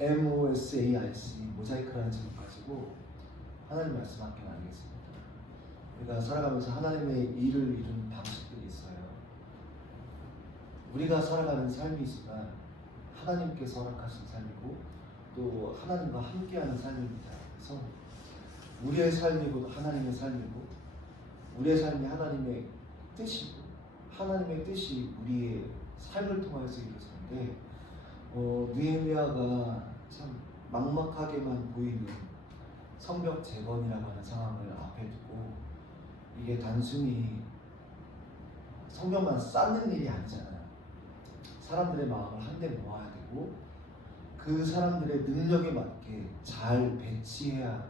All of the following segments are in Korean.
MOSAIC 모자이크라는 책을 가지고 하나님 말씀하게 나누겠습니다. 우리가 살아가면서 하나님의 일을 이루는 방식들이 있어요. 우리가 살아가는 삶이지만 하나님께서 허락하신 삶이고 또 하나님과 함께하는 삶입니다. 그래서 우리의 삶이고 하나님의 삶이고 우리의 삶이 하나님의 뜻이고 하나님의 뜻이 우리의 삶을 통해서 이루어지는데 느헤미야가 참 막막하게만 보이는 성벽 재건이라고 하는 상황을 앞에 두고 이게 단순히 성벽만 쌓는 일이 아니잖아요. 사람들의 마음을 한데 모아야 되고 그 사람들의 능력에 맞게 잘 배치해야 하고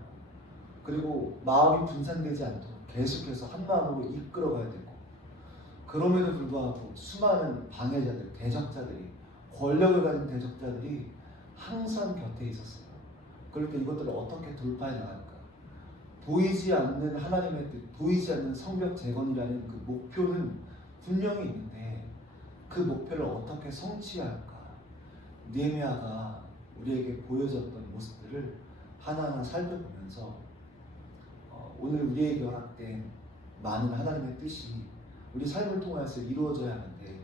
그리고 마음이 분산되지 않도록 계속해서 한 마음으로 이끌어가야 되고 그럼에도 불구하고 수많은 방해자들, 대적자들이 권력을 가진 대적자들이 항상 곁에 있었어요. 그럴 때 이것들을 어떻게 돌파해 나갈까? 보이지 않는 하나님의 뜻, 보이지 않는 성벽 재건이라는 그 목표는 분명히 있는데 그 목표를 어떻게 성취할까? 느헤미야가 우리에게 보여줬던 모습들을 하나하나 살펴보면서 오늘 우리에게 허락된 많은 하나님의 뜻이 우리 삶을 통해서 이루어져야 하는데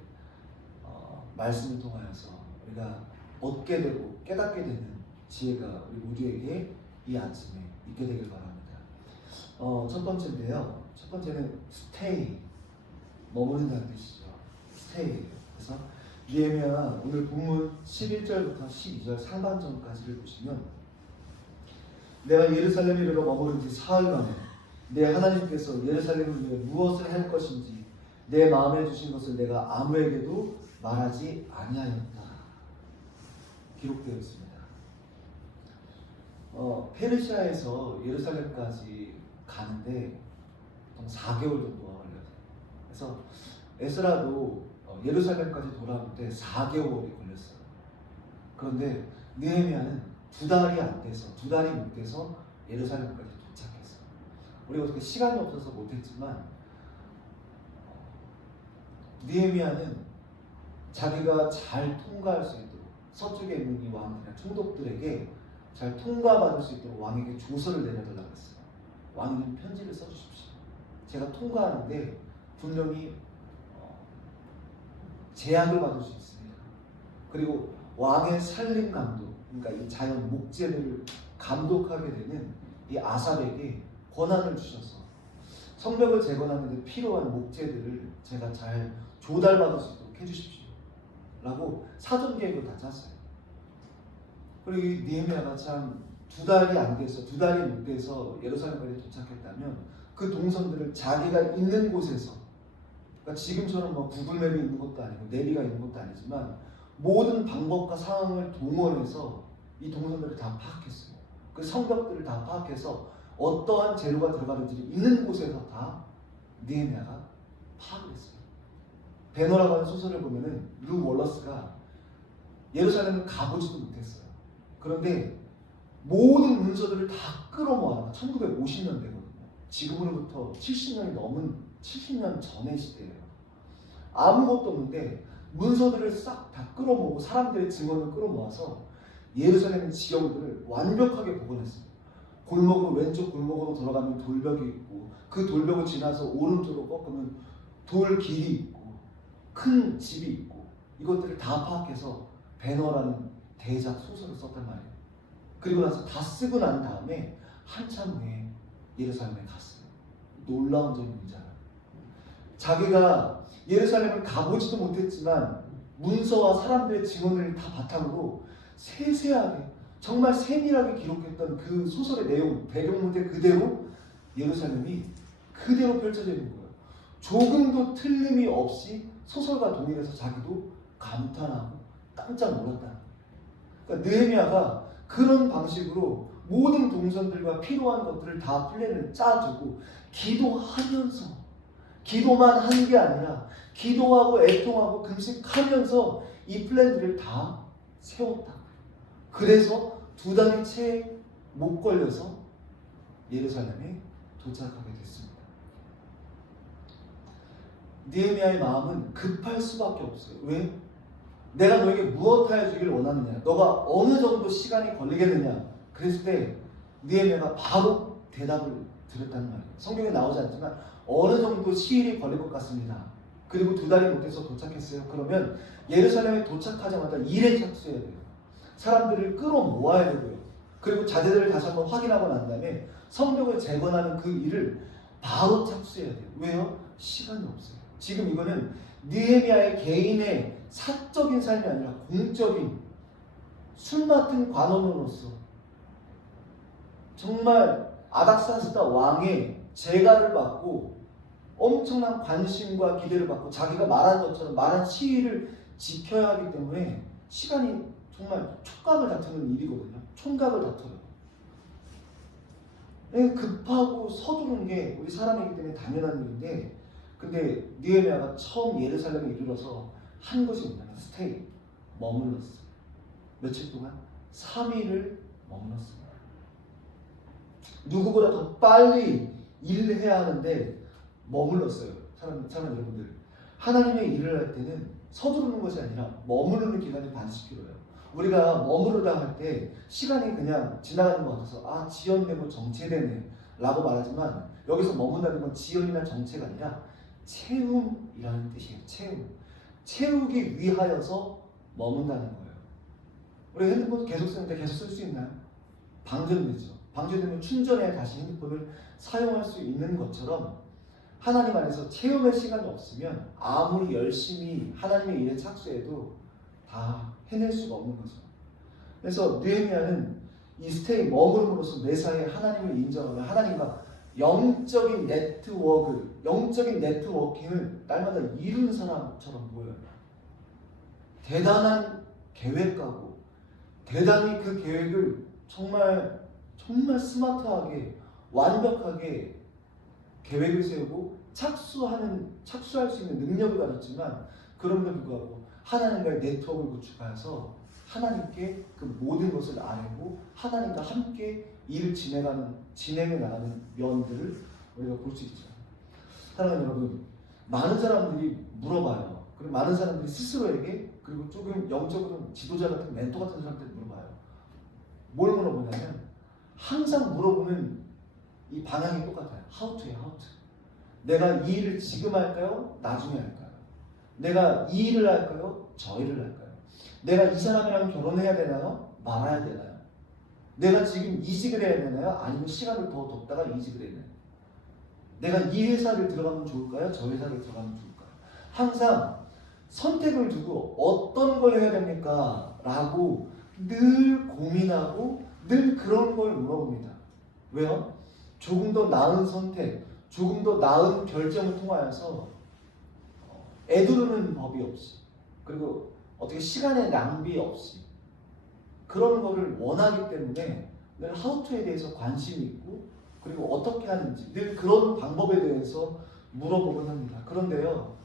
말씀을 통하여서 우리가 얻게 되고 깨닫게 되는 지혜가 우리 모두에게 이 아침에 있게 되길 바랍니다. 첫 번째인데요. 첫 번째는 stay, 머무른다는 뜻이죠. stay. 그래서 느헤미야 오늘 본문 11절부터 12절 상반절까지를 보시면 내가 예루살렘에 이르러 머무른 지 사흘간에 내 하나님께서 예루살렘을 위해 무엇을 할 것인지 내 마음에 주신 것을 내가 아무에게도 말하지 아니하였다. 기록되어 있습니다. 페르시아에서 예루살렘까지 가는데 4개월 정도가 걸려요. 그래서 에스라도 예루살렘까지 돌아올 때 4개월이 걸렸어요. 그런데 느헤미야는 2달이 안 돼서 2달이 못 돼서 예루살렘까지 도착했어요. 우리가 어떻게 시간이 없어서 못했지만 느헤미야는 자기가 잘 통과할 수 있도록 서쪽에 있는 이 왕들이나 총독들에게 잘 통과받을 수 있도록 왕에게 조서를 내려달라고 했어요. 왕님 편지를 써주십시오. 제가 통과하는데 분명히 제약을 받을 수 있습니다. 그리고 왕의 살림 감독, 그러니까 이 자연 목재들을 감독하게 되는 이 아삽에게 권한을 주셔서 성벽을 재건하는 데 필요한 목재들을 제가 잘 조달받을 수 있도록 해주십시오. 라고 사전 계획을 다 짰어요. 그리고 이 느헤미야가 참 2달이 안 돼서 2달이 못 돼서 예루살렘까지 도착했다면 그 동선들을 자기가 있는 곳에서 그러니까 지금처럼 뭐 구글맵이 있는 것도 아니고 내비가 있는 것도 아니지만 모든 방법과 상황을 동원해서 이 동선들을 다 파악했어요. 그 성벽들을 다 파악해서 어떠한 재료가 들어가는지 있는 곳에서 다 느헤미야가 파악을 했어요. 배너라고 하는 소설을 보면은 루 월러스가 예루살렘을 가보지도 못했어요. 그런데 모든 문서들을 다 끌어모아 1950년대거든요. 지금으로부터 70년이 넘은 70년 전의 시대예요. 아무것도 없는데 문서들을 싹 다 끌어모으고 사람들의 증언을 끌어모아서 예루살렘의 지형들을 완벽하게 복원했어요. 골목으로 왼쪽 골목으로 들어가면 돌벽이 있고 그 돌벽을 지나서 오른쪽으로 꺾으면 돌 길이 있고 큰 집이 있고 이것들을 다 파악해서 배너라는 대작 소설을 썼단 말이에요. 그리고 나서 다 쓰고 난 다음에 한참 후에 예루살렘에 갔어요. 놀라운 점이 뭔지 알아요? 자기가 예루살렘을 가보지도 못했지만 문서와 사람들의 증언을 다 바탕으로 세세하게 정말 세밀하게 기록했던 그 소설의 내용, 배경문제 그대로 예루살렘이 그대로 펼쳐져 있는 거예요. 조금도 틀림이 없이 소설과 동일해서 자기도 감탄하고 깜짝 놀랐다. 그러니까 느헤미야가 그런 방식으로 모든 동선들과 필요한 것들을 다 플랜을 짜주고 기도하면서 기도만 한 게 아니라 기도하고 애통하고 금식하면서 이 플랜들을 다 세웠다. 그래서 2달이 채 못 걸려서 예루살렘에 도착하게 됐습니다. 느헤미야의 마음은 급할 수밖에 없어요. 왜? 내가 너에게 무엇하여 주기를 원하느냐? 너가 어느 정도 시간이 걸리겠느냐? 그랬을 때 느헤미야가 바로 대답을 드렸다는 말이에요. 성경에 나오지 않지만 어느 정도 시일이 걸릴 것 같습니다. 그리고 2달이 못해서 도착했어요. 그러면 예루살렘에 도착하자마자 일에 착수해야 돼요. 사람들을 끌어모아야 되고요. 그리고 자재들을 다시 한번 확인하고 난 다음에 성벽을 재건하는 그 일을 바로 착수해야 돼요. 왜요? 시간이 없어요. 지금 이거는 느헤미야의 개인의 사적인 삶이 아니라 공적인 술 맡은 관원으로서 정말 아닥사스다 왕의 재가를 받고 엄청난 관심과 기대를 받고 자기가 말한 것처럼 말한 시위를 지켜야 하기 때문에 시간이 정말 촉각을 다투는 일이거든요. 총각을 다투는. 급하고 서두른 게 우리 사람이기 때문에 당연한 일인데, 근데 느헤미야가 처음 예루살렘에 이르러서 한 것이 뭐냐면 스테이, 머물렀어요. 며칠 동안 3일을 머물렀습니다. 누구보다 더 빨리 일을 해야 하는데 머물렀어요. 사람 여러분들, 하나님의 일을 할 때는 서두르는 것이 아니라 머무르는 기간이 반드시 필요해요. 우리가 머무르다 할 때 시간이 그냥 지나가는 것 같아서 지연되고 정체되네 라고 말하지만, 여기서 머문다는 건 지연이나 정체가 아니라 채움이라는 뜻이에요. 채우기 위하여서 머문다는 거예요. 우리 핸드폰 계속 쓰는데 계속 쓸 수 있나요? 방전되죠. 방전되면 충전해야 다시 핸드폰을 사용할 수 있는 것처럼 하나님 안에서 채움의 시간이 없으면 아무리 열심히 하나님의 일에 착수해도 다 해낼 수가 없는 거죠. 그래서 느헤미야는 이 스테이 머무름으로써 매사에 하나님을 인정하며 하나님과 영적인 네트워킹을 날마다 이룬 사람처럼 보여요. 대단한 계획가고 대단히 그 계획을 정말 스마트하게 완벽하게 계획을 세우고 착수할 수 있는 능력을 가졌지만, 그럼에도 불구하고 하나님과의 네트워크를 구축하여서 하나님께 그 모든 것을 아뢰고 하나님과 함께 일을 진행해 나가는 면들을 우리가 볼 수 있죠. 사랑하는 여러분, 많은 사람들이 물어봐요. 그리고 많은 사람들이 스스로에게, 그리고 조금 영적으로 지도자 같은 멘토 같은 사람들이 물어봐요. 뭘 물어보냐면 항상 물어보는 이 방향이 똑같아요. How to예요. How to. 내가 이 일을 지금 할까요? 나중에 할까요? 내가 이 일을 할까요? 저 일을 할까요? 내가 이 사람이랑 결혼해야 되나요? 말아야 되나요? 내가 지금 이직을 해야 되나요? 아니면 시간을 더 뒀다가 이직을 해야 되나요? 내가 이 회사를 들어가면 좋을까요? 저 회사를 들어가면 좋을까요? 항상 선택을 두고 어떤 걸 해야 됩니까? 라고 늘 고민하고 늘 그런 걸 물어봅니다. 왜요? 조금 더 나은 선택, 조금 더 나은 결정을 통하여서 애두르는 법이 없이, 그리고 어떻게 시간의 낭비 없이 그런 거를 원하기 때문에 늘 하우투에 대해서 관심이 있고, 그리고 어떻게 하는지 늘 그런 방법에 대해서 물어보곤 합니다. 그런데요,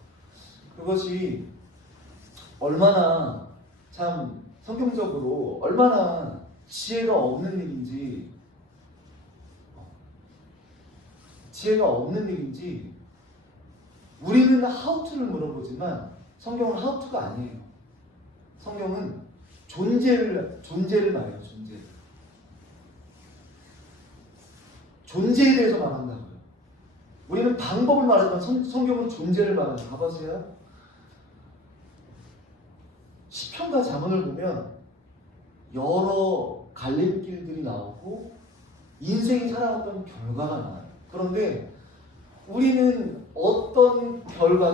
그것이 얼마나 참 성경적으로 얼마나 지혜가 없는 일인지 우리는 하우투를 물어보지만 성경은 하우투가 아니에요. 성경은 존재를 말해요. 존재에 대해서 말한다고요. 우리는 방법을 말하지만 성경은 존재를 말해요. 봐보세요. 시편과 잠언을 보면 여러 갈림길들이 나오고 인생이 살아왔던 결과가 나와요. 그런데 우리는 어떤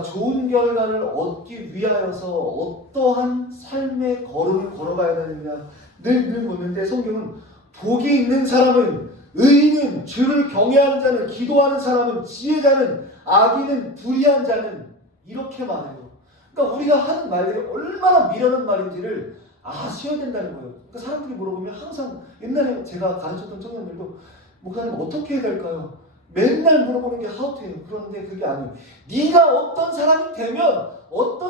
좋은 결과를 얻기 위하여서 어떠한 삶의 걸음을 걸어가야 되느냐 늘 묻는데, 성경은 복이 있는 사람은, 의인은, 주를 경외하는 자는, 기도하는 사람은, 지혜자는, 악인은, 불의한 자는, 이렇게 말해요. 그러니까 우리가 하는 말들이 얼마나 미련한 말인지를 아셔야 된다는 거예요. 그러니까 사람들이 물어보면 항상, 옛날에 제가 가르쳤던 청년들도 목사님 어떻게 해야 될까요? 맨날 물어보는 게 하우트예요. 그런데 그게 아니에요. 네가 어떤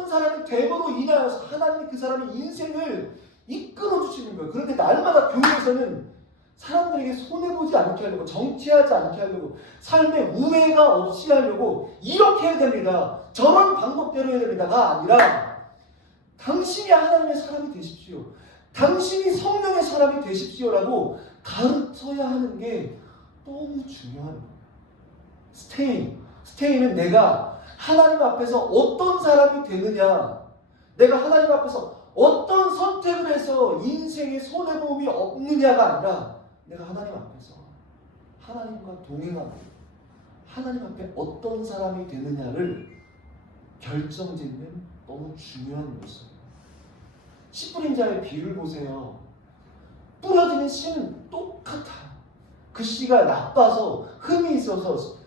사람이 됨으로 인하여서 하나님이 그 사람의 인생을 이끌어 주시는 거예요. 그런데 날마다 교회에서는 사람들에게 손해보지 않게 하려고, 정치하지 않게 하려고, 삶에 우애가 없이 하려고 이렇게 해야 됩니다, 저런 방법대로 해야 됩니다가 아니라 당신이 하나님의 사람이 되십시오. 당신이 성령의 사람이 되십시오라고 가르쳐야 하는 게 너무 중요한 거예요. 스테이는 내가 하나님 앞에서 어떤 사람이 되느냐, 내가 하나님 앞에서 어떤 선택을 해서 인생에 손해보험이 없느냐가 아니라 내가 하나님 앞에서 하나님과 동행하고 하나님 앞에 어떤 사람이 되느냐를 결정짓는 너무 중요한 요소예요. 씨 뿌린 자의 비유를 보세요. 뿌려지는 씨는 똑같아요. 그 씨가 나빠서 흠이 있어서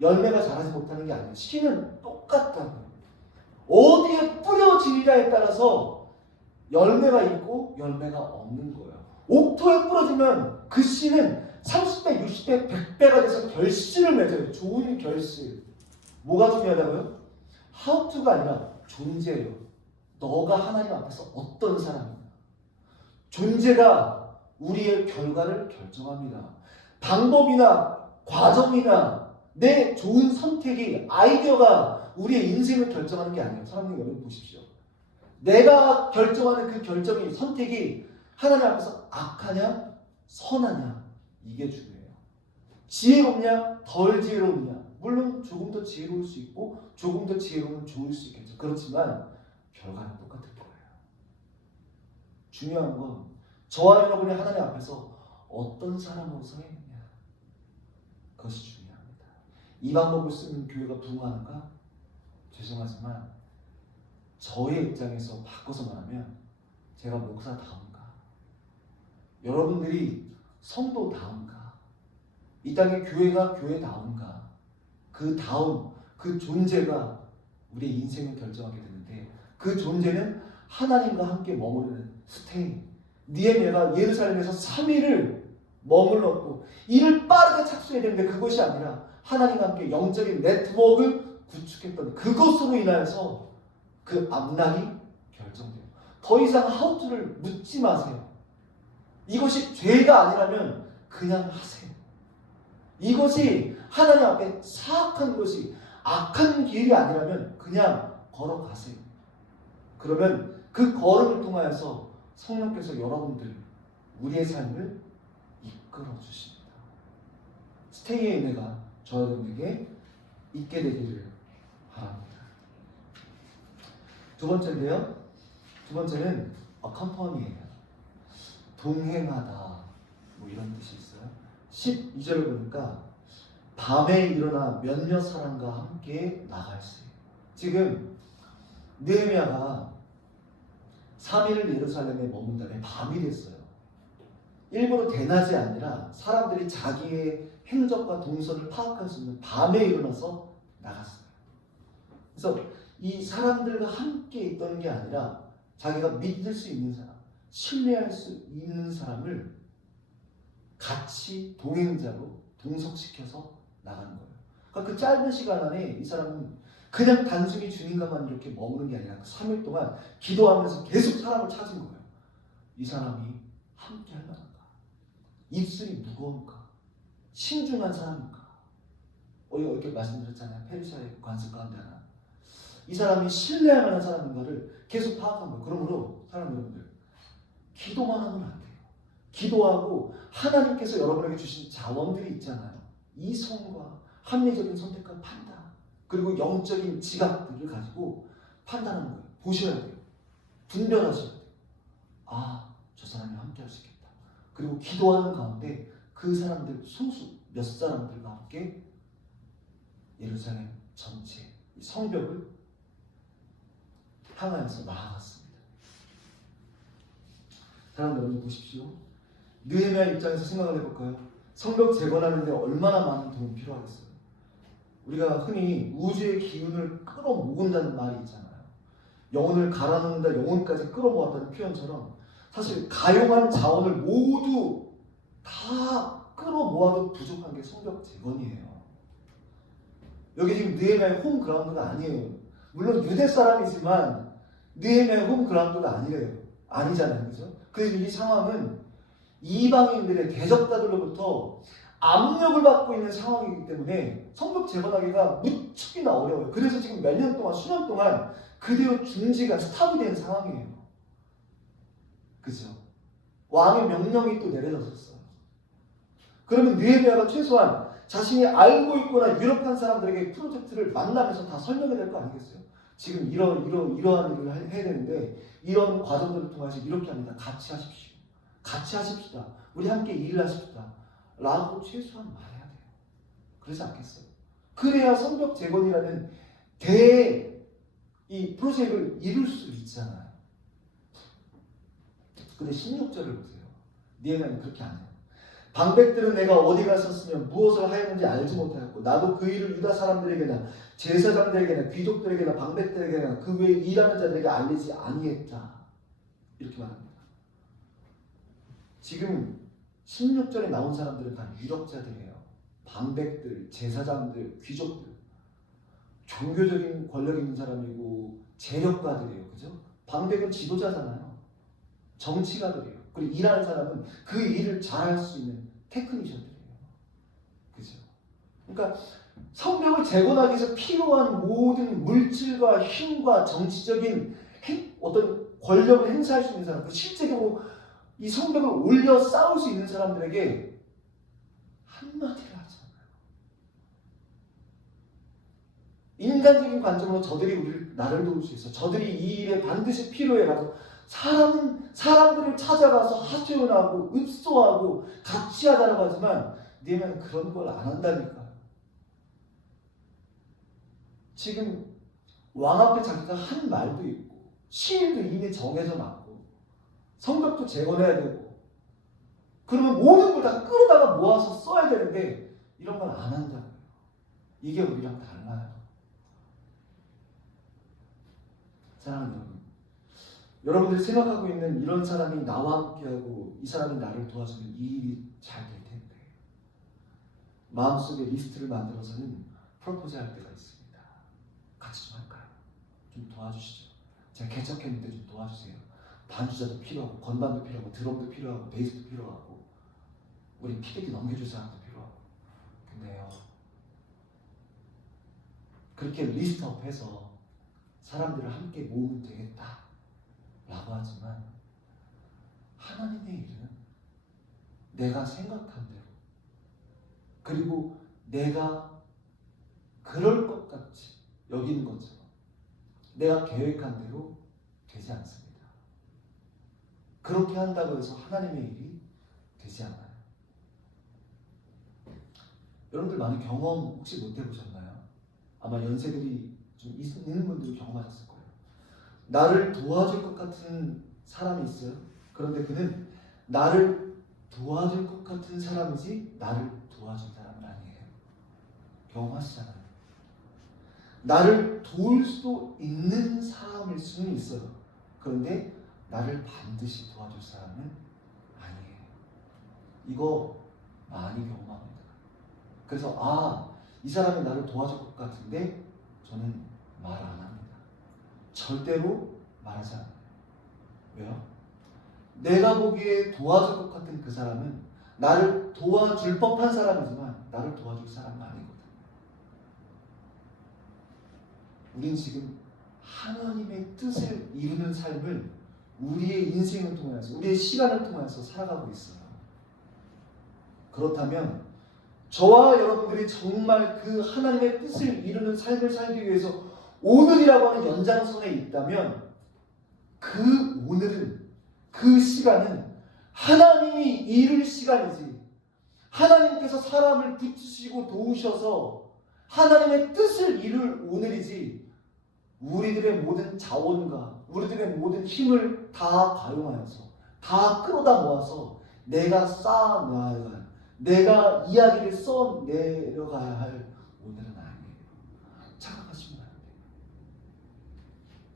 열매가 자라지 못하는 게 아니에요. 씨는 똑같다고요. 어디에 뿌려지느냐에 따라서 열매가 있고 열매가 없는 거예요. 옥토에 뿌려지면 그 씨는 30배, 60배, 100배가 돼서 결실을 맺어요. 좋은 결실. 뭐가 중요하다고요? how to가 아니라 존재예요. 너가 하나님 앞에서 어떤 사람이냐. 존재가 우리의 결과를 결정합니다. 방법이나 과정이나 내 좋은 선택이, 아이디어가 우리의 인생을 결정하는 게 아니에요. 사랑하는 여러분 보십시오. 내가 결정하는 그 결정이, 선택이 하나님 앞에서 악하냐 선하냐, 이게 중요해요. 지혜롭냐 덜 지혜롭냐. 물론 조금 더 지혜로울 수 있고 조금 더 지혜로우면 좋을 수 있겠죠. 그렇지만 결과는 똑같을 거예요. 중요한 건 저와 여러분이 하나님 앞에서 어떤 사람으로 서 있느냐, 그것이 중요합니다. 이 방법을 쓰는 교회가 부흥하는가? 죄송하지만 저의 입장에서 바꿔서 말하면 제가 목사다운가, 여러분들이 성도다운가, 이 땅의 교회가 교회다운가, 그 다운, 그 존재가 우리의 인생을 결정하게 되는데, 그 존재는 하나님과 함께 머무르는 스테이. 느헤미야가 예루살렘에서 3일을 머물렀고 이를 빠르게 착수해야 되는데 그것이 아니라 하나님과 함께 영적인 네트워크를 구축했던 그것으로 인하여서 그 앞날이 결정돼요. 더 이상 하우투를 묻지 마세요. 이것이 죄가 아니라면 그냥 하세요. 이것이 하나님 앞에 사악한 것이, 악한 길이 아니라면 그냥 걸어가세요. 그러면 그 걸음을 통하여서 성령께서 여러분들, 우리의 삶을 이끌어 주십니다. 스테이의 은혜가 저 여러분에게 있게 되기를 바랍니다. 두 번째인데요. 두 번째는 accompany예요. 동행하다, 뭐 이런 뜻이 있어요. 12절을 보니까 밤에 일어나 몇몇 사람과 함께 나갈세. 지금 느헤미야가 3일을 예루살렘에 머문 다음에 밤이 됐어요. 일부러 대낮이 아니라 사람들이 자기의 행적과 동선을 파악할 수 있는 밤에 일어나서 나갔어요. 그래서 이 사람들과 함께 있던 게 아니라 자기가 믿을 수 있는 사람, 신뢰할 수 있는 사람을 같이 동행자로 동석시켜서 나가는 거예요. 그러니까 그 짧은 시간 안에 이 사람은 그냥 단순히 주님과만 이렇게 머무는 게 아니라 3일 동안 기도하면서 계속 사람을 찾은 거예요. 이 사람이 함께 할 만한가? 입술이 무거운가? 신중한 사람인가? 이렇게 말씀드렸잖아요. 페르시아의 관습 가운데 하나. 이 사람이 신뢰할 만한 사람인가를 계속 파악한 거예요. 그러므로 사람 여러분들, 기도만 하면 안 돼요. 기도하고 하나님께서 여러분에게 주신 자원들이 있잖아요. 이성과 합리적인 선택과 판단, 그리고 영적인 지각들을 가지고 판단하는 거예요. 보셔야 돼요. 분별하셔야 돼요. 아, 저 사람이 함께 할 수 있겠다. 그리고 기도하는 가운데 그 사람들, 소수 몇 사람들과 함께 예루살렘 전체 성벽을 향하여서 나아갔습니다. 사랑하는 여러분 보십시오. 느헤미야 입장에서 생각을 해볼까요? 성벽 재건하는데 얼마나 많은 도움이 필요하겠어요. 우리가 흔히 우주의 기운을 끌어모은다는 말이 있잖아요. 영혼을 갈아넣는다, 영혼까지 끌어모았다는 표현처럼 사실 가용한 자원을 모두 다 끌어모아도 부족한 게 성벽 재건이에요. 여기 지금 느헤미야의 홈그라운드가 아니에요. 물론 유대 사람이지만 느헤미야의 홈그라운드가 아니잖아요. 그죠? 그래서 이 상황은 이방인들의 대적자들로부터 압력을 받고 있는 상황이기 때문에 성벽 재건하기가 무척이나 어려워요. 그래서 지금 몇 년 동안, 수년 동안 그대로 중지가 스탑이 된 상황이에요. 그죠? 왕의 명령이 또 내려졌었어요. 그러면 느헤미야가 최소한 자신이 알고 있거나 유력한 사람들에게 프로젝트를 만나면서 다 설명해야 될 거 아니겠어요? 지금 이러한 일을 해야 되는데 이런 과정들을 통해서 이렇게 합니다. 같이 하십시오. 같이 하십시다. 우리 함께 일을 하십시다. 라고 최소한 말해야 돼요. 그러지 않겠어요? 그래야 성벽 재건이라는 이 프로젝트를 이룰 수 있잖아요. 근데 16절을 보세요. 느헤미야는 그렇게 안 해요. 방백들은 내가 어디 갔었으면 무엇을 하였는지 알지 못하였고 나도 그 일을 유다 사람들에게나 제사장들에게나 귀족들에게나 방백들에게나 그 외에 일하는 자들에게 알리지 아니했다. 이렇게 말합니다. 지금 16절에 나온 사람들은 다 유력자들이에요. 방백들, 제사장들, 귀족들, 종교적인 권력 있는 사람이고 재력가들이에요. 그죠? 방백은 지도자잖아요. 정치가들이에요. 그리고 일하는 사람은 그 일을 잘할 수 있는 테크니션들이에요. 그죠? 그러니까 성벽을 재건하기 위해서 필요한 모든 물질과 힘과 정치적인 어떤 권력을 행사할 수 있는 사람, 실제적으로 이 성벽을 올려 쌓을 수 있는 사람들에게 한마디를 하잖아요. 인간적인 관점으로 저들이 나를 도울 수 있어. 저들이 이 일에 반드시 필요해라고 사람들을 찾아가서 하소연하고 읍소하고 같이 하자라고 하지만 느헤미야는 그런 걸 안 한다니까요. 지금 왕 앞에 자기가 한 말도 있고 시일도 이미 정해져 놨고 성벽도 재건해야 되고 그러면 모든 걸 다 끌어다가 모아서 써야 되는데 이런 걸 안 한다고요. 이게 우리랑 달라요. 사랑하는 여러분, 여러분들이 생각하고 있는 이런 사람이 나와 함께하고 이 사람이 나를 도와주면 이 일이 잘 될 텐데 마음속에 리스트를 만들어서는 프로포즈 할 때가 있습니다. 같이 좀 할까요? 좀 도와주시죠. 제가 개척했는데 좀 도와주세요. 반주자도 필요하고 건반도 필요하고 드럼도 필요하고 베이스도 필요하고 우리 피드기 넘겨줄 사람도 필요하고 근데요 그렇게 리스트업해서 사람들을 함께 모으면 되겠다 라고 하지만 하나님의 일은 내가 생각한 대로 그리고 내가 그럴 것 같이 여기는 것처럼 내가 계획한 대로 되지 않습니다. 그렇게 한다고 해서 하나님의 일이 되지 않아요. 여러분들 많은 경험 혹시 못 해보셨나요? 아마 연세들이 좀 있는 분들이 경험하셨을 거예요. 나를 도와줄 것 같은 사람이 있어요. 그런데 그는 나를 도와줄 것 같은 사람이지 나를 도와준 사람은 아니에요. 경험하시잖아요. 나를 도울 수도 있는 사람일 수는 있어요. 그런데 나를 반드시 도와줄 사람은 아니에요. 이거 많이 경험합니다. 그래서 이 사람이 나를 도와줄 것 같은데 저는 말 안 합니다. 절대로 말하지 않아요. 왜요? 내가 보기에 도와줄 것 같은 그 사람은 나를 도와줄 법한 사람이지만 나를 도와줄 사람은 아니거든. 우린 지금 하나님의 뜻을 이루는 삶을 우리의 인생을 통해서 우리의 시간을 통해서 살아가고 있어요. 그렇다면 저와 여러분들이 정말 그 하나님의 뜻을 이루는 삶을 살기 위해서 오늘이라고 하는 연장선에 있다면 그 오늘은 그 시간은 하나님이 이룰 시간이지 하나님께서 사람을 붙이시고 도우셔서 하나님의 뜻을 이룰 오늘이지 우리들의 모든 자원과 우리들의 모든 힘을 다 가용하여서 다 끌어다 모아서 내가 쌓아놔야 할 내가 이야기를 써내려가야 할 오늘은 아니에요. 착각하시면 안 돼요.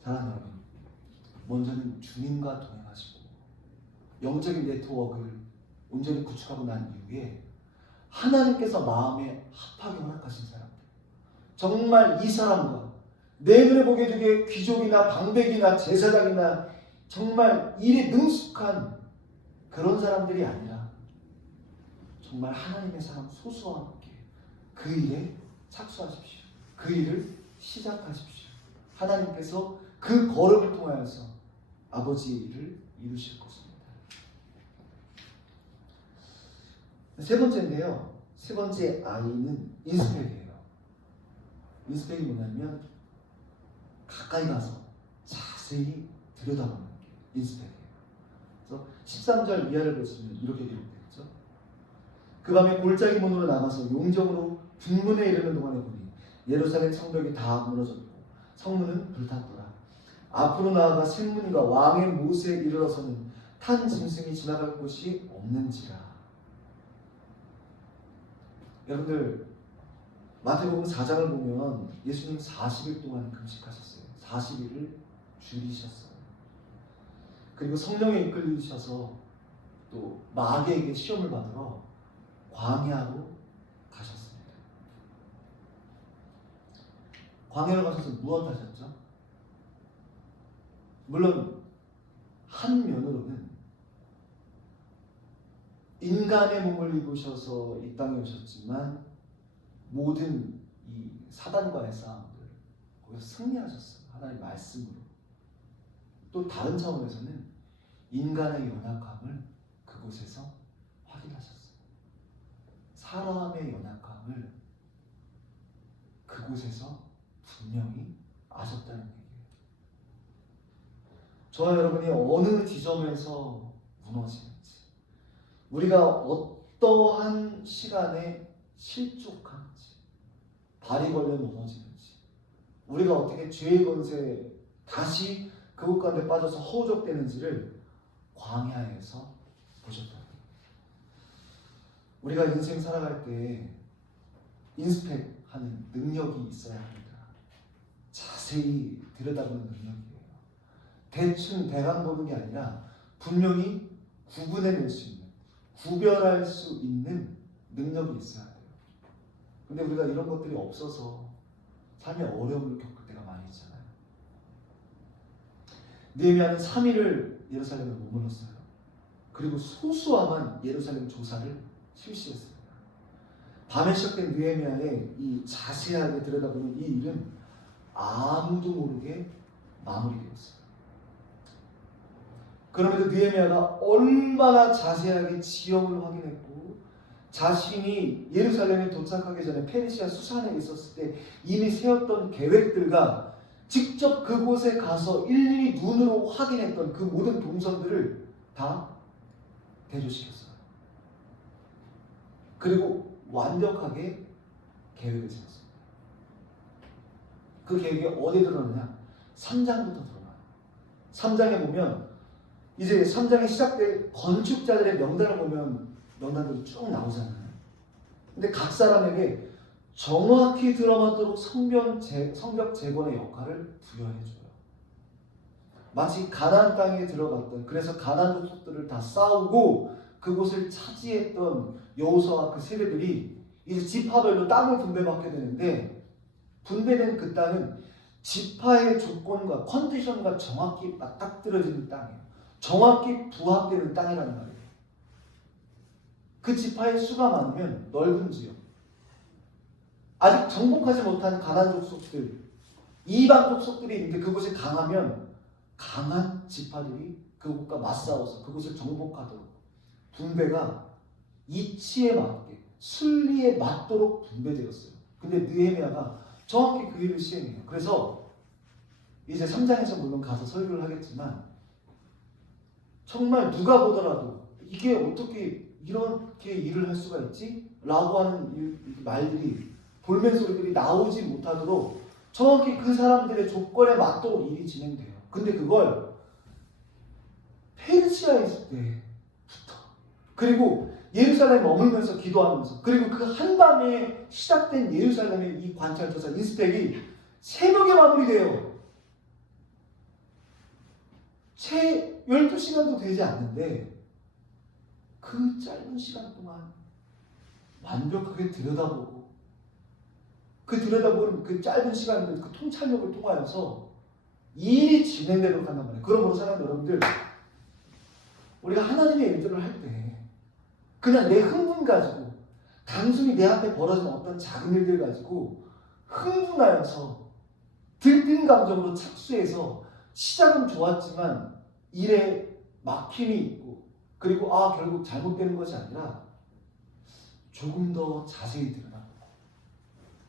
사랑하는 여러분, 먼저는 주님과 동행하시고 영적인 네트워크를 온전히 구축하고 난 이후에 하나님께서 마음에 합하게 허락하신 사람들, 정말 이 사람과 내 눈에 보기에 되게 귀족이나 방백이나 제사장이나 정말 일에 능숙한 그런 사람들이 아니라 정말 하나님의 사람 소수와 함께 그 일에 착수하십시오. 그 일을 시작하십시오. 하나님께서 그 걸음을 통하여서 아버지를 이루실 것입니다. 세 번째인데요. 세 번째 아이는 인스펙이에요. 인스펙이 뭐냐면 가까이 가서 자세히 들여다보는 게 인스펙이에요. 그래서 13절 이하를 보시면 이렇게 기록되어 있죠. 그 밤에 골짜기 문으로 나가서 용정으로 분문에 이르는 동안에 보니 예루살렘 성벽이 다 무너졌고 성문은 불탔더라. 앞으로 나아가 샘문과 왕의 못에 이르러서는 탄 짐승이 지나갈 곳이 없는지라. 여러분들 마태복음 4장을 보면 예수님 40일 동안 금식하셨어요. 40일을 줄이셨어요. 그리고 성령에 이끌리셔서 또 마귀에게 시험을 받으러 광야로 가셨습니다. 광야로 가셔서 무엇 하셨죠? 물론 한 면으로는 인간의 몸을 입으셔서 이 땅에 오셨지만 모든 이 사단과의 싸움들 거기서 승리하셨어요. 하나님의 말씀으로. 또 다른 차원에서는 인간의 연약함을 그곳에서 확인하셨어요. 사람의 연약함을 그곳에서 분명히 아셨다는 얘기예요. 저와 여러분이 어느 지점에서 무너지는지, 우리가 어떠한 시간에 실족하는지, 발이 걸려 넘어지는지, 우리가 어떻게 죄의 권세에 다시 그곳 가운데 빠져서 허우적대는지를 광야에서 보셨다. 우리가 인생 살아갈 때 인스펙하는 능력이 있어야 합니다. 자세히 들여다보는 능력이에요. 대충 대강 보는 게 아니라 분명히 구분해낼 수 있는, 구별할 수 있는 능력이 있어야 돼요. 근데 우리가 이런 것들이 없어서 삶의 어려움을 겪을 때가 많이 있잖아요. 느헤미야는 3일을 예루살렘에 머물렀어요. 그리고 소수와만 예루살렘 조사를 실시했습니다. 밤에 시작된 느헤미야의 이 자세하게 들여다보는 이 일은 아무도 모르게 마무리되었어요. 그럼에도 느헤미야가 얼마나 자세하게 지형을 확인했고 자신이 예루살렘에 도착하기 전에 페르시아 수산에 있었을 때 이미 세웠던 계획들과 직접 그곳에 가서 일일이 눈으로 확인했던 그 모든 동선들을 다 대조시켰어요. 그리고 완벽하게 계획을 세웠습니다. 그 계획이 어디에 들어가느냐? 3장부터 들어가요. 3장에 보면 이제 3장에 시작될 건축자들의 명단을 보면 명단들이 쭉 나오잖아요. 근데 각 사람에게 정확히 들어맞도록 성벽 재건의 역할을 부여해줘요. 마치 가나안 땅에 들어갔던, 그래서 가나안 족속들을 다 싸우고 그곳을 차지했던 여호수아와 그 세대들이 이제 지파별로 땅을 분배받게 되는데, 분배된 그 땅은 지파의 조건과 컨디션과 정확히 맞닥뜨려지는 땅이에요. 정확히 부합되는 땅이라는 말이에요. 그 지파의 수가 많으면 넓은 지역, 아직 정복하지 못한 가나안 족속들, 이방 족속들이 있는데 그곳이 강하면 강한 지파들이 그곳과 맞싸워서 그곳을 정복하도록 분배가 이치에 맞게, 순리에 맞도록 분배되었어요. 근데 느헤미야가 정확히 그 일을 시행해요. 그래서 이제 3장에서 물론 가서 설교를 하겠지만 정말 누가 보더라도 이게 어떻게 이렇게 일을 할 수가 있지? 라고 하는 말들이, 볼멘 소리들이 나오지 못하도록 정확히 그 사람들의 조건에 맞도록 일이 진행돼요. 근데 그걸 페르시아에 있을 때부터, 그리고 예루살렘에 머물면서 기도하면서, 그리고 그 한밤에 시작된 예루살렘의 이 관찰조사 인스펙이 새벽에 마무리돼요. 채 12시간도 되지 않는데 그 짧은 시간 동안 완벽하게 들여다보고, 그 들여다보는 그 짧은 시간들, 그 통찰력을 통하여서 일이 진행되도록 한단 말이에요. 그러므로 사랑하는 여러분들, 우리가 하나님의 일들을 할 때 그냥 내 흥분 가지고, 단순히 내 앞에 벌어진 어떤 작은 일들 가지고 흥분하여서 들뜬 감정으로 착수해서 시작은 좋았지만 일에 막힘이 있고 그리고 결국 잘못되는 것이 아니라 조금 더 자세히 들여다보고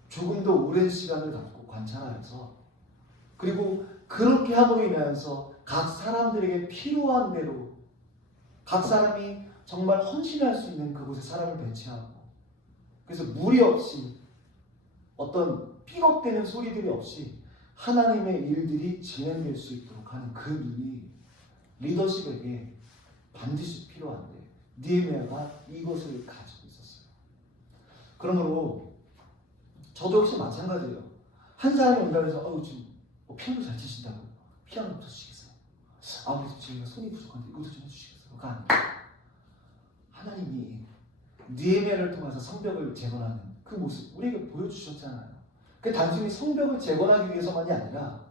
조금 더 오랜 시간을 갖고 관찰하여서 그리고 그렇게 함으로 인하여서 각 사람들에게 필요한 대로 각 사람이 정말 헌신할 수 있는 그곳에 사람을 배치하고 그래서 무리 없이 어떤 삐걱대는 소리들이 없이 하나님의 일들이 진행될 수 있도록 하는 그 눈이 리더십에게 반드시 필요한데 느헤미야가 이것을 가지고 있었어요. 그러므로 저도 역시 마찬가지예요. 한 사람이 온다고 해서 지금 피아노 잘 치신다고 피아노부터 치시겠어요? 우리 지금 손이 부족한데 이것도 좀 해주시겠어요? 그거 아니에요. 하나님이 느헤미야를 통해서 성벽을 재건하는 그 모습 우리에게 보여주셨잖아요. 그 단순히 성벽을 재건하기 위해서만이 아니라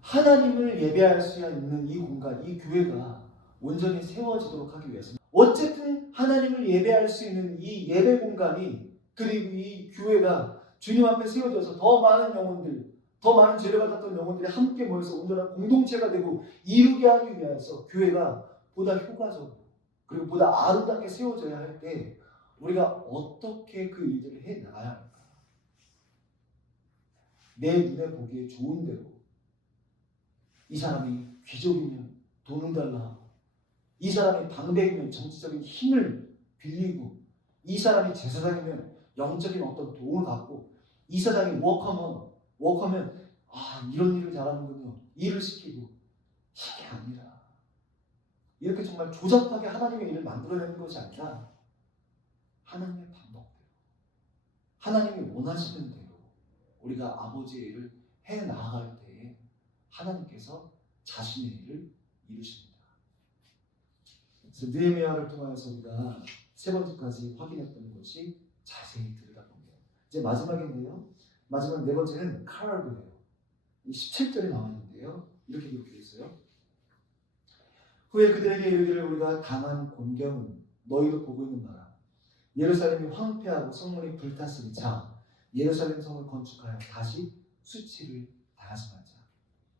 하나님을 예배할 수 있는 이 공간, 이 교회가 온전히 세워지도록 하기 위해서 어쨌든 하나님을 예배할 수 있는 이 예배 공간이 그리고 이 교회가 주님 앞에 세워져서 더 많은 영혼들, 더 많은 죄를 받았던 영혼들이 함께 모여서 온전한 공동체가 되고 이루게 하기 위해서 교회가 보다 효과적으로 그리고 보다 아름답게 세워져야 할 때 우리가 어떻게 그 일들을 해 나가야 할까? 내 눈에 보기에 좋은 대로 이 사람이 귀족이면 돈을 달라 하고 이 사람이 당대이면 정치적인 힘을 빌리고 이 사람이 제사장이면 영적인 어떤 도움을 받고 이 사장이 워커면 이런 일을 잘하는군요. 일을 시키고 이게 아니라 이렇게 정말 조잡하게 하나님의 일을 만들어내는 것이 아니라 하나님의 방법대로 하나님이 원하시는 대로 우리가 아버지의 일을 해 나아갈 때에 하나님께서 자신의 일을 이루십니다. 그래서 느헤미야를 통해서 우리가 세 번째까지 확인했던 것이 자세히 들여다보면 이제 마지막인데요. 마지막 네 번째는 카르브예요. 17절에 나와 있는데요. 이렇게 기록되어 있어요. 후에 그들에게 이르기를 우리가 당한 곤경은 너희도 보고 있는 바라. 예루살렘이 황폐하고 성문이 불탔으니 자 예루살렘 성을 건축하여 다시 수치를 당하지 말자.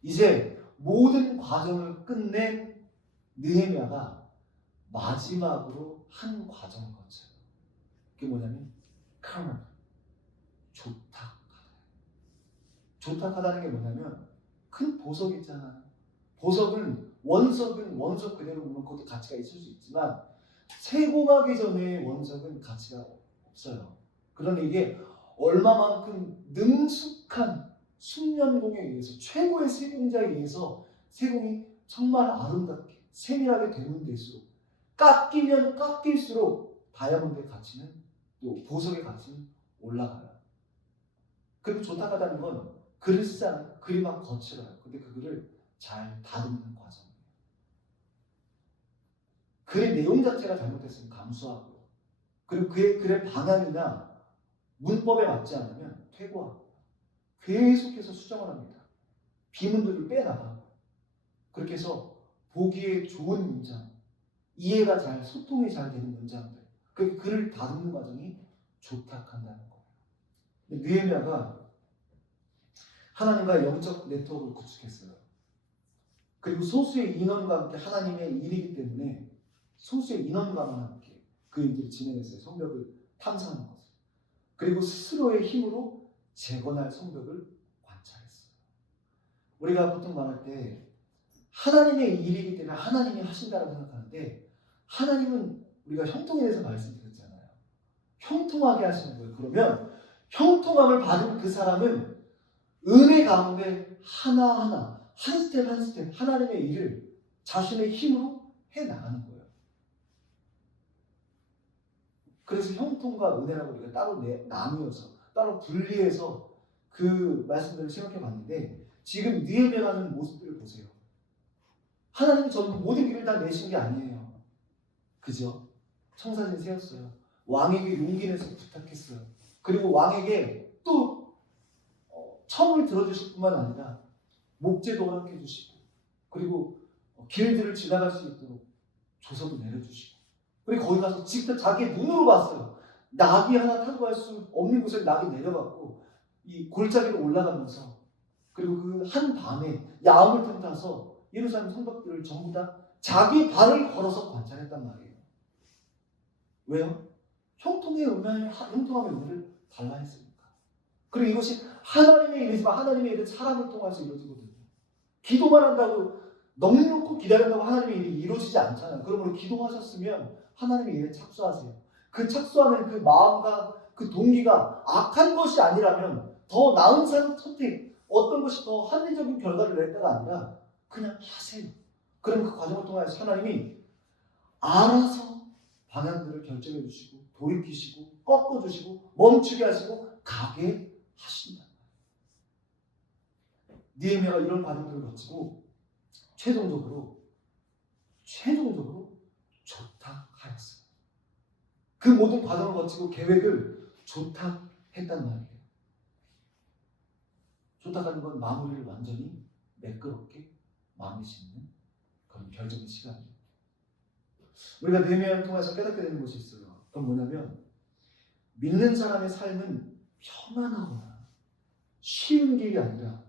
이제 모든 과정을 끝낸 느헤미야가 마지막으로 한 과정을 거쳐요. 그게 뭐냐면 카르브, 조탁하다는 게 뭐냐면 큰 보석 있잖아요. 보석은 원석 그대로 보면 그것도 가치가 있을 수 있지만 세공하기 전에 원석은 가치가 없어요. 그러나 이게 얼마만큼 능숙한 숙련공에 의해서 최고의 세공자에 의해서 세공이 정말 아름답게 세밀하게 되는 데일수록 깎이면 깎일수록 다이아몬드의 가치는 또 보석의 가치는 올라가요. 그리고 조탁하다는 건 글을 쓰잖아요. 글이 막 거칠어요. 근데 그 글을 잘 다듬는 과정이에요. 글의 내용 자체가 잘못됐으면 감수하고 그리고 그의 글의 방향이나 문법에 맞지 않으면 퇴고하고 계속해서 수정을 합니다. 비문들을 빼나가고 그렇게 해서 보기에 좋은 문장, 이해가 잘, 소통이 잘 되는 문장들 그 글을 다듬는 과정이 조탁한다는 거예요. 느헤미야가 하나님과 영적 네트워크를 구축했어요. 그리고 소수의 인원과 함께 하나님의 일이기 때문에 소수의 인원과만 함께 그 일들을 진행했어요. 성벽을 탐사하는 것을. 그리고 스스로의 힘으로 재건할 성벽을 관찰했어요. 우리가 보통 말할 때 하나님의 일이기 때문에 하나님이 하신다고 생각하는데 하나님은 우리가 형통에 대해서 말씀드렸잖아요. 형통하게 하시는 거예요. 그러면 형통함을 받은 그 사람은 은혜 가운데 하나하나 한 스텝 한 스텝 하나님의 일을 자신의 힘으로 해나가는 거예요. 그래서 형통과 은혜라고 우리가 따로 나누어서 따로 분리해서 그 말씀들을 생각해 봤는데 지금 느헤미야가 하는 모습들을 보세요. 하나님이 전부 모든 길을 다 내신 게 아니에요. 그죠? 청사진 세웠어요. 왕에게 용기 내서 부탁했어요. 그리고 왕에게 또 청을 들어주실 뿐만 아니라 목재도 허락해 주시고 그리고 길들을 지나갈 수 있도록 조서도 내려주시고 그리고 거기 가서 직접 자기 눈으로 봤어요. 낙이 하나 타고 갈 수 없는 곳에 낙이 내려갔고 이 골짜기로 올라가면서 그리고 그 한 밤에 야음을 틈타서 예루살렘 성벽들을 전부 다 자기 발을 걸어서 관찰했단 말이에요. 왜요? 형통함의 의미를 달라 했으니까. 그리고 이것이 하나님의 일이지만 하나님의 일은 사람을 통해서 이루어지거든요. 기도만 한다고 넉넉히 기다린다고 하나님의 일이 이루어지지 않잖아요. 그러므로 기도하셨으면 하나님의 일에 착수하세요. 그 착수하는 그 마음과 그 동기가 악한 것이 아니라면 더 나은 선택, 어떤 것이 더 합리적인 결과를 낼 때가 아니라 그냥 하세요. 그러면 그 과정을 통해서 하나님이 알아서 방향들을 결정해 주시고 돌이키시고 꺾어주시고 멈추게 하시고 가게 하신다. 느헤미야가 이런 과정들을 거치고 최종적으로 조탁하였어요. 그 모든 과정을 거치고 계획을 조탁했단 말이에요. 조탁하는 건 마무리를 완전히 매끄럽게 마무리 짓는 그런 결정의 시간이에요. 우리가 느헤미야를 통해서 깨닫게 되는 것이 있어요. 그건 뭐냐면 믿는 사람의 삶은 편안하거나 쉬운 길이 아니라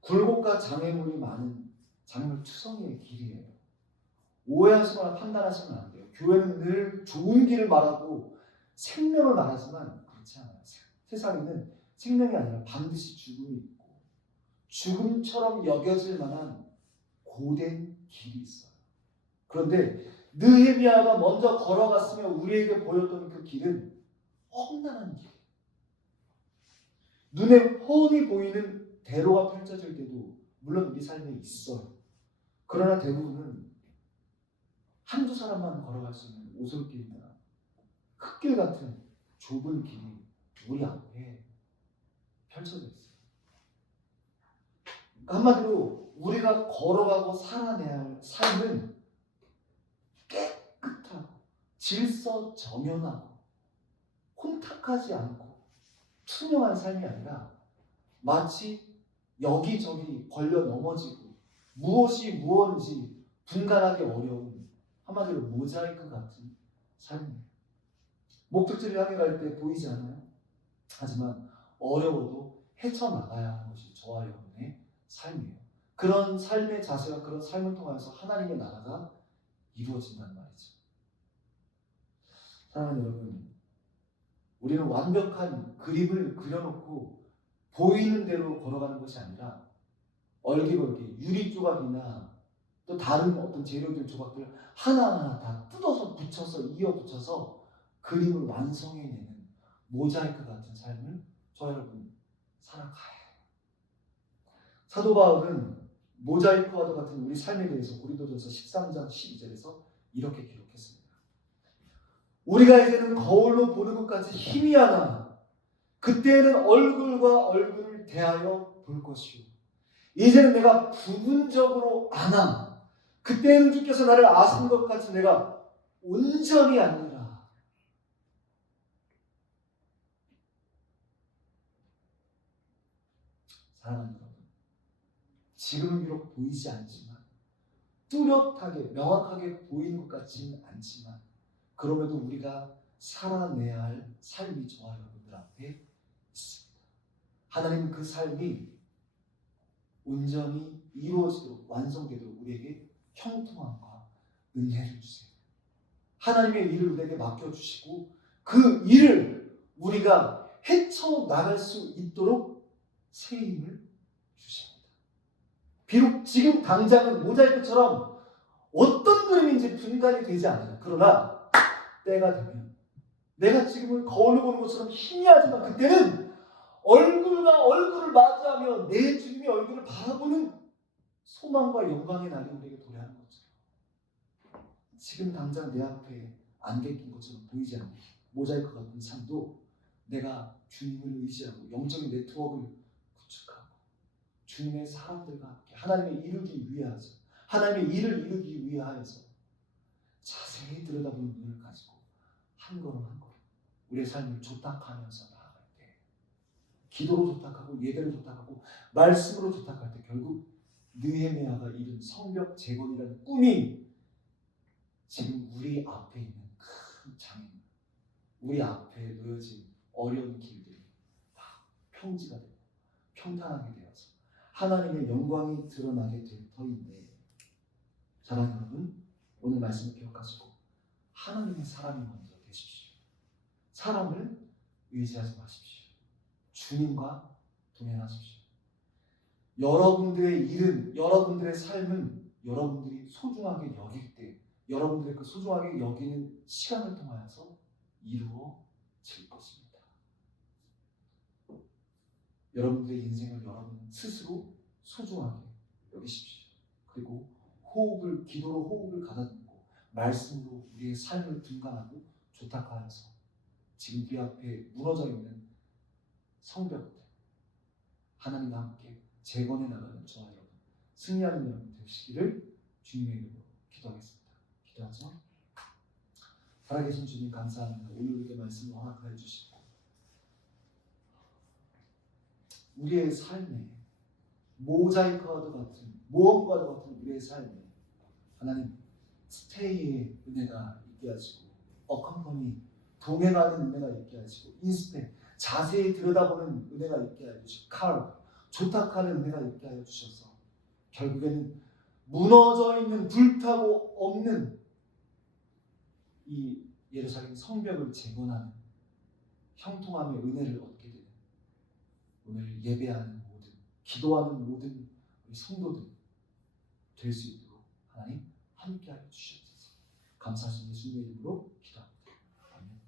굴곡과 장애물이 많은 장애물투성이의 길이에요. 오해하시거나 판단하시면 안 돼요. 교회는 늘 좋은 길을 말하고 생명을 말하지만 그렇지 않아요. 세상에는 생명이 아니라 반드시 죽음이 있고 죽음처럼 여겨질 만한 고된 길이 있어요. 그런데 느헤미야가 먼저 걸어갔으며 우리에게 보였던 그 길은 험난한 길. 눈에 훤히 보이는 대로가 펼쳐질 때도 물론 우리 삶에 있어요. 그러나 대부분은 한두 사람만 걸어갈 수 있는 오솔길이나 흙길 같은 좁은 길이 우리 앞에 펼쳐져 있어요. 한마디로 우리가 걸어가고 살아내야 할 삶은 깨끗하고 질서정연하고 혼탁하지 않고 투명한 삶이 아니라 마치 여기저기 걸려 넘어지고 무엇이 무엇인지 분간하기 어려운 한마디로 모자이크 같은 삶이에요. 목적지를 향해 갈 때 보이지 않아요? 하지만 어려워도 헤쳐나가야 하는 것이 저와 여러분의 삶이에요. 그런 삶의 자세와 그런 삶을 통해서 하나님의 나라가 이루어진단 말이죠. 사랑하는 여러분, 우리는 완벽한 그림을 그려놓고 보이는 대로 걸어가는 것이 아니라 얼기벌기 유리 조각이나 또 다른 어떤 재료들 조각들 하나하나 다 뜯어서 붙여서 이어 붙여서 그림을 완성해내는 모자이크 같은 삶을 저 여러분 살아가야 해요. 사도 바울은 모자이크와도 같은 우리 삶에 대해서 고린도전서 13장 12절에서 이렇게 기록했습니다. 우리가 이제는 거울로 보는 것까지 희미하나 그때에는 얼굴과 얼굴을 대하여 볼 것이요 이제는 내가 부분적으로 아나 그때에는 주께서 나를 아신 것 같이 내가 온전히 아니라. 사랑하는 여러분, 지금은 비록 보이지 않지만 뚜렷하게 명확하게 보이는 것 같지는 않지만 그럼에도 우리가 살아내야 할 삶이 저와 여러분들 앞에 있습니다. 하나님은 그 삶이 온전히 이루어지도록 완성되도록 우리에게 형통함과 은혜를 주세요. 하나님의 일을 우리에게 맡겨주시고 그 일을 우리가 헤쳐나갈 수 있도록 새 힘을 주십니다. 비록 지금 당장은 모자이크처럼 어떤 그림인지 분간이 되지 않아요. 그러나 때가 되면 내가 지금은 거울로 보는 것처럼 희미하지만 그때는 얼굴과 얼굴을 맞이하며 내 주님의 얼굴을 바라보는 소망과 영광의 날이 우리에게 도래하는 거죠. 지금 당장 내 앞에 안개 낀 것처럼 보이지 않는 모자이크 같은 삶도 내가 주님을 의지하고 영적인 네트워크를 구축하고 주님의 사람들과 함께 하나님의 일을 이루기 위하여서 자세히 들여다보는 눈을 가지고 한 걸음 한 걸음 우리의 삶을 조탁하면서 나아갈 때 기도로 조탁하고 예배로 조탁하고 말씀으로 조탁할 때 결국 느헤미야가 이룬 성벽 재건이라는 꿈이 지금 우리 앞에 있는 큰 장애물, 우리 앞에 놓여진 어려운 길들이 다 평지가 되고 평탄하게 되어서 하나님의 영광이 드러나게 될 터인데, 사랑하는 여러분, 오늘 말씀을 기억하시고 하나님의 사람이 먼저 되십시오. 사람을 의지하지 마십시오. 주님과 동행하십시오. 여러분들의 일은, 여러분들의 삶은 여러분들이 소중하게 여길 때, 여러분들의 그 소중하게 여기는 시간을 통하여서 이루어질 것입니다. 여러분들의 인생을 여러분 스스로 소중하게 여기십시오. 그리고 호흡을, 기도로 호흡을 가다듬고 말씀으로 우리의 삶을 분간하고 조탁하여서 지금 우리 앞에 무너져 있는 성벽들 하나님과 함께 재건해 나가는 저와 여러분, 승리하는 여러분 되시기를 주님의 이름으로 기도하겠습니다. 기도하죠. 살아계신 주님 감사합니다. 오늘 우리에게 말씀을 허락하여 주시고 우리의 삶에 모자이크와도 같은, 모험과도 같은 우리의 삶에 하나님 스테이의 은혜가 있게 하시고, 어컴퍼니 동행하는 은혜가 있게 하시고, 인스펙 자세히 들여다보는 은혜가 있게 하여 주시고, 칼 조탁하는 은혜가 있게 하여 주셔서 결국에는 무너져 있는, 불타고 없는 이 예루살렘 성벽을 재건하는 형통함의 은혜를 얻게 되는, 오늘 예배하는 모든, 기도하는 모든 우리 성도들 될 수 있도록 하나님 함께하여 주시옵소서. 감사하신 예수님의 이름으로 기도합니다.